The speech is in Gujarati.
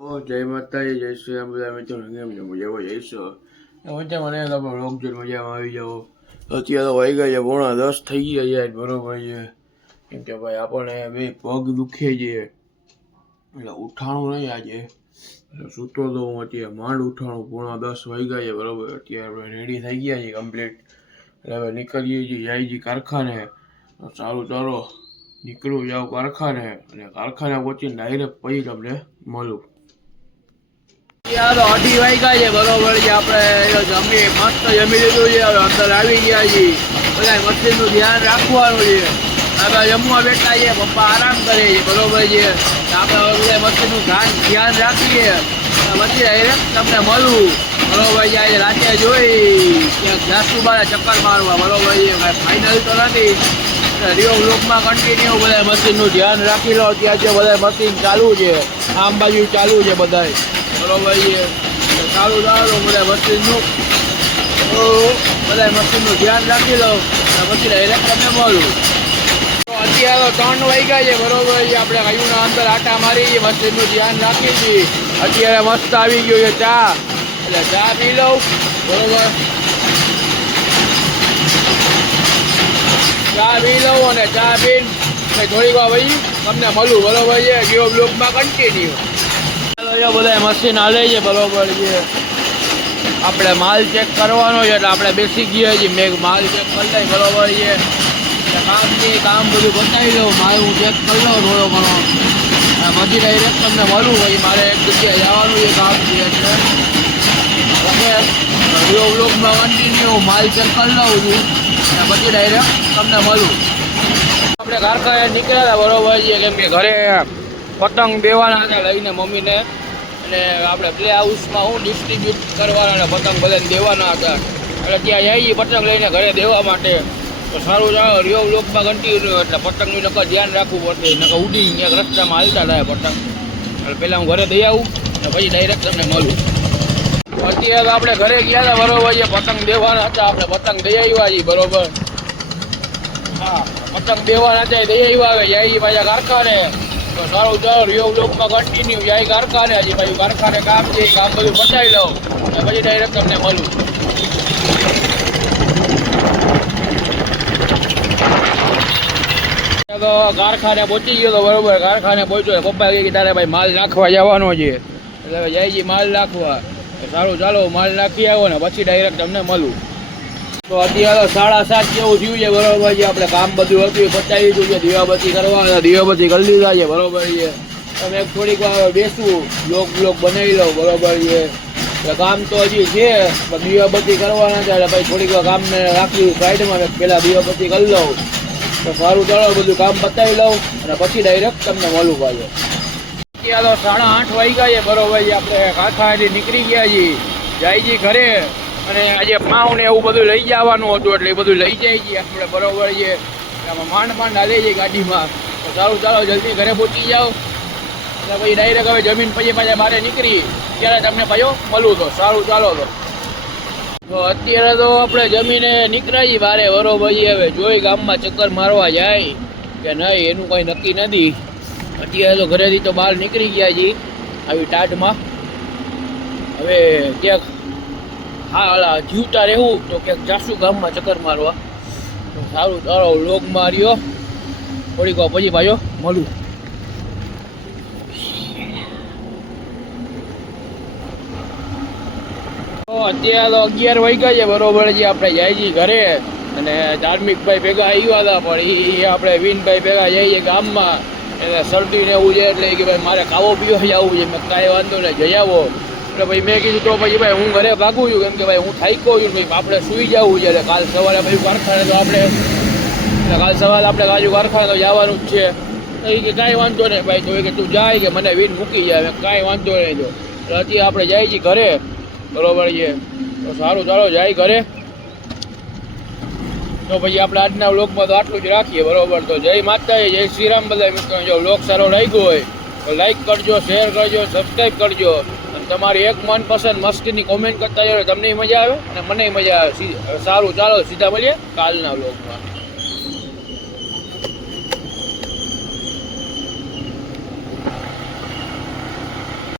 જય માતાજી, જય શ્રી રામ. બધા મિત્રો કેમ છો? મજામાં જઈશો વચ્ચે મને તમે રોગ જોઈને મજામાં આવી જાઓ. અત્યારે તો વાગી ગયા છે 9:10 થઈ ગયા યાર, બરોબર છે. કેમ કે ભાઈ આપણને બે પગ દુખે છે એટલે ઉઠાણું નહીં આજે, એટલે સૂતો તો હું અત્યારે માંડ ઉઠાણું. 9:10 વાગ્યા છે, બરોબર. અત્યારે આપણે રેડી થઈ ગયા છીએ કમ્પ્લીટ, એટલે હવે નીકળીએ છીએ, જાય છીએ કારખાને. સારું ચાલો નીકળું જાઉં કારખાને, અને કારખાને પહોંચીને ડાયરેક્ટ પછી તમને મળું. યાર 2:30 વાગ્યા છે, બરોબર છે. આપણે જમી મસ્ત જમી લીધું છે, હવે અંદર આવી ગયા છીએ. બધા મશીનનું ધ્યાન રાખવાનું છે. આપણે જમવા બેઠા છે, પપ્પા આરામ કરે છે, બરોબર છે. આપણે હવે બધા મશીનનું ધ્યાન રાખીએ પછી ડાયરેક્ટ તમને મળું, બરોબર છે. આજે રાતે જોઈ ક્યાંક જાસુ બારે ચક્કર મારવા, બરોબર છે. ફાઇનલ તો નથી, રિયો બ્લોકમાં કન્ટિન્યુ બધા મશીનનું ધ્યાન રાખી લો. ત્યાં જે બધા મશીન ચાલુ છે, આમ બાજુ ચાલુ છે બધા, બરોબર છે. ચાલુ ચાલો બધા મશીનનું ધ્યાન રાખી લો, પછી ડાયરેક્ટ તમને મળું. તો અત્યારે 3 વાગ્યા છે, બરોબર છે. આપણે કયુંના અંદર આટા મારી છીએ, મશીનનું ધ્યાન રાખી છીએ. અત્યારે મસ્ત આવી ગયું છે ચા, એટલે ચા પી લઉં, બરોબર. ચા પી લઉં અને ચા પીને થોડીક વાર ભાઈ તમને મળું, બરોબર છે. ગયો બ્લોકમાં કન્ટિન્યુ. ચાલો બધા મશીન હાલે છે, બરોબર છે. આપણે માલ ચેક કરવાનો છે, એટલે આપણે બેસી ગયા છીએ. મેં માલ ચેક કરી લઈ, બરોબર છે. કામ બધું બતાવી દઉં, માલ હું ચેક કરી લઉં થોડો ઘણો, પછી ડાયરેક્ટ તમને મળું. ભાઈ મારે એક જગ્યાએ જવાનું છે, કામ છે એટલે ઓકે. વિડીયો બ્લોગમાં કન્ટિન્યુ માલ ચેક કરી લઉં છું, પછી ડાયરેક્ટ તમને મળું. આપણે કારખાને નીકળ્યા હતા, બરોબર છે. કેમ કે ઘરે પતંગ બેવાના હતા લઈને મમ્મીને, અને આપણે પ્લે હાઉસમાં હું ડિસ્ટ્રીબ્યુટ કરવાના અને પતંગ બધાને દેવાના હતા, એટલે ત્યાં જઈએ પતંગ લઈને ઘરે દેવા માટે. તો સારું ચાલો રિયો બ્લોકમાં કન્ટિન્યુ, એટલે પતંગનું નકર ધ્યાન રાખવું પડશે, નકર ઉડી ક્યાંક રસ્તામાં હાલતા થાય પતંગ. એટલે પહેલાં હું ઘરે દઈ આવું અને પછી ડાયરેક્ટ તમને મળું. અત્યારે તો આપણે ઘરે ગયા હતા, બરોબર છે. પતંગ દેવાના હતા, આપણે પતંગ દઈ આવ્યા છીએ, બરોબર. હા, પતંગ દેવાના હતા, દઈ આવ્યા, જાય પાછા કારખાને. તો સારું ચાલો રિયો બ્લોકમાં કન્ટિન્યુ, જાય કારખાને. હજી પાછું કારખાને કામ છે, કામ બધું પતાવી લઉં અને પછી ડાયરેક્ટ તમને મળું. તો કારખાને પહોંચી ગયો તો, બરોબર. કારખાને પહોંચ્યો, પપ્પા કહે કે તારે ભાઈ માલ નાખવા જવાનો છે, એટલે જાય છે માલ નાખવા. સારું ચાલો માલ નાખી આવો ને પછી ડાયરેક્ટ તમને મળું. તો અત્યારે 7:30 જેવું થયું છે, બરોબર છે. આપણે કામ બધું હતું પતાવી દીધું છે, દીવાબત્તી કરવાના, દીવાબત્તી કરી લીધા છે, બરોબર છે. તમે થોડીક વાર બેસવું, બ્લોગ બનાવી લઉં, બરોબર છે. એટલે કામ તો હજી છે, પણ દીવાબત્તી કરવાના છે, એટલે ભાઈ થોડીક વાર કામને રાખી સાઈડમાં, પહેલાં દીવાબત્તી કરી લઉં. તો સારું ચાલો બધું કામ પતાવી લઉં અને પછી ડાયરેક્ટ તમને મળું પાછો. અત્યારે 8:30 વાગ્યા છે, બરોબર છે. આપણે કારખાનેથી નીકળી ગયા છીએ, જાય છીએ ઘરે. અને આજે પાઉં ને એવું બધું લઈ જવાનું હતું, એટલે એ બધું લઈ જાય છીએ આપણે, બરોબર છે. આમાં માંડ હાલે છે ગાડીમાં. તો સારું ચાલો જલ્દી ઘરે પહોંચી જાઓ, એટલે પછી ડાયરેક્ટ હવે જમીન પછી પાછા બહાર નીકળી ત્યારે તમને પાછો મળું. તો સારું ચાલો. તો અત્યારે તો આપણે જમીને નીકળાઈએ બારે, બરોબર છે. હવે જોઈ ગામમાં ચક્કર મારવા જાય કે નહીં એનું કંઈ નક્કી નથી. અત્યારે તો ઘરેથી તો બહાર નીકળી ગયા છીએ આવી ટાઢમાં. હવે ક્યાંક હા જીવતા રહેવું તો ક્યાંક જાશું ગામમાં ચક્કર મારવા. તો સારું ચાલો લોગ માર્યો, થોડીક વાર પછી પાછો મળું. અત્યારે તો 11 વાગ્યા છે, બરોબર છે. આપણે જાય છીએ ઘરે, અને ધાર્મિકભાઈ ભેગા આવ્યા હતા, પણ એ આપણે વિનભાઈ ભેગા જઈએ ગામમાં. એટલે શરદી ને એવું છે, એટલે કે ભાઈ મારે ખાવો પીવો જવું છે. મેં કાંઈ વાંધો નહીં, જઈ આવો. એટલે ભાઈ મેં કીધું તો પછી ભાઈ હું ઘરે ભાગું છું, કેમ કે ભાઈ હું થાક્યો છું, ભાઈ આપણે સૂઈ જવું છે. એટલે કાલ સવારે પછી કારખાને તો આપણે, એટલે કાલ સવારે આપણે કાજુ કારખાને તો જવાનું જ છે. તો એ કે કાંઈ વાંધો નહીં ભાઈ, તો એ કે તું જાય કે મને વિન મૂકી જાય, કાંઈ વાંધો નહીં. તો એટલે અત્યારે આપણે જાય છીએ ઘરે, બરોબર છે. તો સારું ચાલો જાય ઘરે. તો પછી આપણે આજના વ્લોગમાં તો આટલું જ રાખીએ, બરોબર. તો જય માતાજી, જય શ્રી રામ બધા મિત્રો. જો વ્લોગ સારો લાગ્યો હોય તો લાઈક કરજો, શેર કરજો, સબસ્ક્રાઈબ કરજો, અને તમારી એક મનપસંદ મસ્તીની કોમેન્ટ કરતા જાઓ, તમને મજા આવે અને મને મજા આવે. સારું ચાલો સીધા મળીએ કાલના વ્લોગમાં.